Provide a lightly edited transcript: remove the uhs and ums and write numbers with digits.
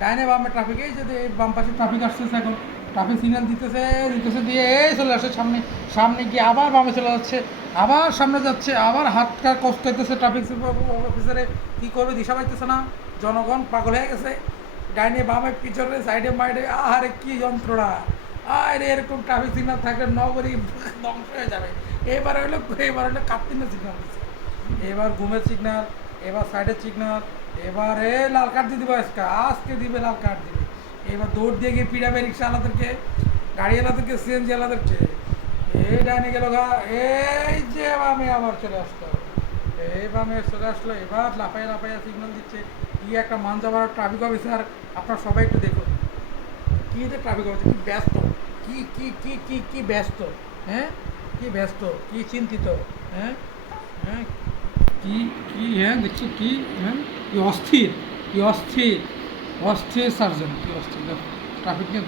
ডাইনে বামে ট্রাফিক, এই যদি বাম পাশে ট্রাফিক আসতেছে, এখন ট্রাফিক সিগন্যাল দিতেছে দিতেছে দিয়ে এই চলে আসছে সামনে, সামনে গিয়ে আবার বামে চলে যাচ্ছে, আবার সামনে যাচ্ছে, আবার হাত কার কষ্ট হইতেছে। ট্রাফিক অফিসারে কী করবে দিশা পাইতেছে না, জনগণ পাগল হয়ে গেছে। ডাইনে বামে পিছনে সাইডে মাইডে, আরে কি যন্ত্রণা! আরে এরকম ট্রাফিক সিগন্যাল থাকলে নগরী ধ্বংস হয়ে যাবে। এবার হলো কাপ্তিনের সিগন্যাল দিচ্ছে, এবার ঘুমের সিগন্যাল, এবার সাইডের সিগন্যাল, এবারে লাল কার্ড দিয়ে দিবে, আজকে আজকে দিবে লাল কার্ড দিবে। এবার দৌড় দিয়ে গিয়ে পিড়াবে রিক্সাওয়ালাদেরকে, গাড়িওয়ালাদেরকে, সিএনজি ওয়ালাদেরকে। এই ডাইনে গেল গা, এই যে বামে আবার চলে আসলো, এই বামে চলে আসলো, এবার লাফাইয়া লাফাইয়া সিগন্যাল দিচ্ছে। কি একটা মানজামার ট্রাফিক অফিসার, আপনারা সবাই একটু দেখুন কি যে ট্রাফিক অফিসার, কি ব্যস্ত, কি কি কি কি কি ব্যস্ত, হ্যাঁ কি ব্যস্ত, কি চিন্তিত, হ্যাঁ হ্যাঁ কি কি, হ্যাঁ দেখছো কি, হ্যাঁ কি অস্থির, কি অস্থির, অস্থির সার্জন, কি অস্থির, ট্রাফিক নিয়ে